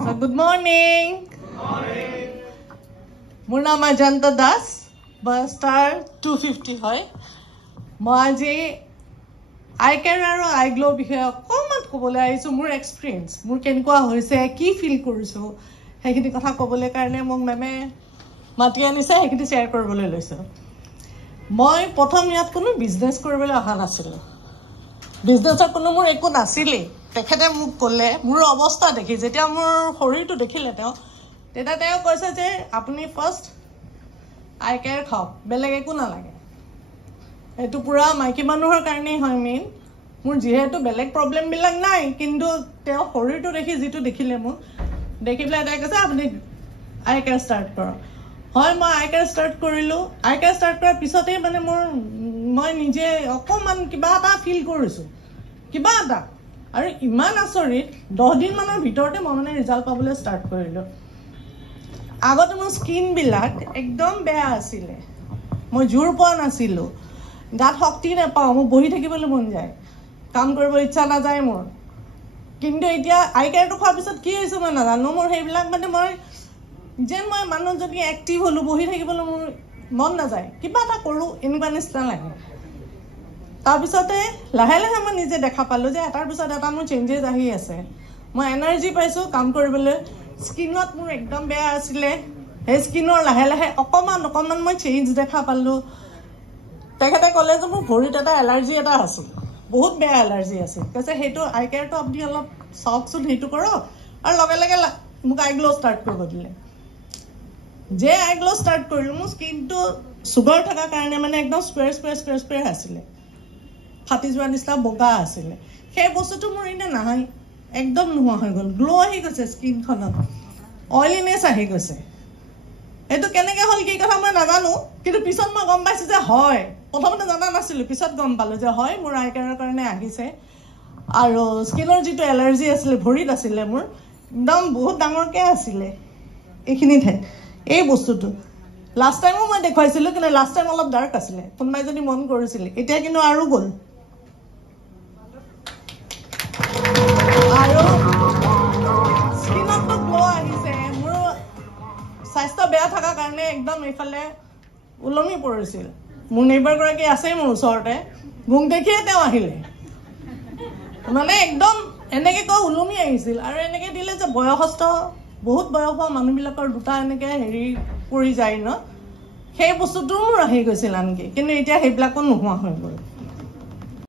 So good morning. মোৰ নাম অজন্তা দাস, বাস্টাৰ 250 হয়। মই আজি আই কেয়াৰ আৰু আই গ্লো বিষয়ে অকণমান ক'বলৈ আহিছোঁ। মোৰ এক্সপিৰিয়েঞ্চ, মোৰ কেনেকুৱা হৈছে, কি ফিল কৰিছোঁ, সেইখিনি কথা ক'বলৈ কাৰণে মোক মেমে মাতি আনিছে, সেইখিনি শ্বেয়াৰ কৰিবলৈ লৈছোঁ। মই প্ৰথম ইয়াত কোনো বিজনেছ কৰিবলৈ অহা নাছিলোঁ। বিজনেছৰ কোনো মোৰ একো নাছিলেই। তেখেতে মোক ক'লে, মোৰ অৱস্থা দেখি, যেতিয়া মোৰ শৰীৰটো দেখিলে তেতিয়া তেওঁ কৈছে যে আপুনি ফাৰ্ষ্ট আই কেয়াৰ খাওক, বেলেগ একো নালাগে। এইটো পূৰা মাইকী মানুহৰ কাৰণেই হয় মেইন। মোৰ যিহেতু বেলেগ প্ৰব্লেমবিলাক নাই, কিন্তু তেওঁ শৰীৰটো দেখি যিটো দেখিলে মোক, দেখি পেলাই তেওঁ কৈছে আপুনি আই কেয়াৰ ষ্টাৰ্ট কৰক। হয়, মই আই কেয়াৰ ষ্টাৰ্ট কৰিলোঁ। আই কেয়াৰ ষ্টাৰ্ট কৰাৰ পিছতেই মানে মই নিজে অকণমান কিবা এটা ফিল কৰিছোঁ, কিবা এটা। আৰু ইমান আচৰিত, 10 দিনমানৰ ভিতৰতে মই মানে ৰিজাল্ট পাবলৈ ষ্টাৰ্ট কৰিলোঁ। আগতে মোৰ স্কিনবিলাক একদম বেয়া আছিলে, মই জোৰ পোৱা নাছিলোঁ, গাত শক্তি নাপাওঁ, মোক বহি থাকিবলৈ মন যায়, কাম কৰিব ইচ্ছা নাযায় মোৰ। কিন্তু এতিয়া আই কেয়াৰটো খোৱাৰ পিছত কি হৈছে মই নাজানো, মোৰ সেইবিলাক মানে মই মানুহ যদি এক্টিভ হ'লোঁ, বহি থাকিবলৈ মোৰ মন নাযায়, কিবা এটা কৰোঁ এনেকুৱা নিচিনা লাগে। তাৰপিছতে লাহে লাহে মই নিজে দেখা পালোঁ যে এটাৰ পিছত এটা মোৰ চেঞ্জেছ আহি আছে। মই এনাৰ্জি পাইছোঁ কাম কৰিবলৈ। স্কিনত মোৰ একদম বেয়া আছিলে, সেই স্কিনৰ লাহে লাহে অকণমান মই চেঞ্জ দেখা পালোঁ। তেখেতে ক'লে যে মোৰ ভৰিত এটা এলাৰ্জি এটা আছিল, বহুত বেয়া এলাৰ্জি আছিল। কৈছে সেইটো আই কেয়াৰটো আপুনি অলপ চাওকচোন, সেইটো কৰক। আৰু লগে লগে মোক আই গ্লো ষ্টাৰ্ট কৰিব দিলে। যে আই গ্লো ষ্টাৰ্ট কৰিলোঁ, মোৰ স্কিনটো চুগাৰ থকাৰ কাৰণে মানে একদম স্কুৱেৰ আছিলে, ফাটি যোৱা নিচিনা বগা আছিলে। সেই বস্তুটো মোৰ এতিয়া নাই, একদম নোহোৱা হৈ গ'ল। গ্লো আহি গৈছে স্কিনখনত, অইলিনেছ আহি গৈছে। এইটো কেনেকৈ হ'ল কি কথা মই নাজানো, কিন্তু পিছত মই গম পাইছোঁ যে হয়। প্ৰথমতে জনা নাছিলোঁ, পিছত গম পালোঁ যে হয় মোৰ আই কেয়াৰৰ কাৰণে আহিছে। আৰু স্কিনৰ যিটো এলাৰ্জি আছিলে, ভৰিত আছিলে মোৰ একদম বহুত ডাঙৰকৈ আছিলে এইখিনি ঠাইত। এই বস্তুটো লাষ্ট টাইমো মই দেখুৱাইছিলোঁ, কিন্তু লাষ্ট টাইম অলপ ডাৰ্ক আছিলে, কোনোবাই যদি মন কৰিছিলে। এতিয়া কিন্তু আৰু গ'ল। আৰু স্কিনতো গ্লো আহিছে। মোৰ স্বাস্থ্য বেয়া থকাৰ কাৰণে একদম এইফালে ওলমি পৰিছিল। মোৰ নেইবাৰগৰাকী আছেই মোৰ ওচৰতে, মোক দেখিয়ে তেওঁ আহিলে, মানে একদম এনেকৈ কৈ ওলমি আহিছিল। আৰু এনেকৈ দিলে যে বয়সস্থ, বহুত বয়স হোৱা মানুহবিলাকৰ দুটা এনেকৈ হেৰি পৰি যায় ন, সেই বস্তুটোও মোৰ আহি গৈছিল আনকি। কিন্তু এতিয়া সেইবিলাকো নোহোৱা হৈ গ'ল।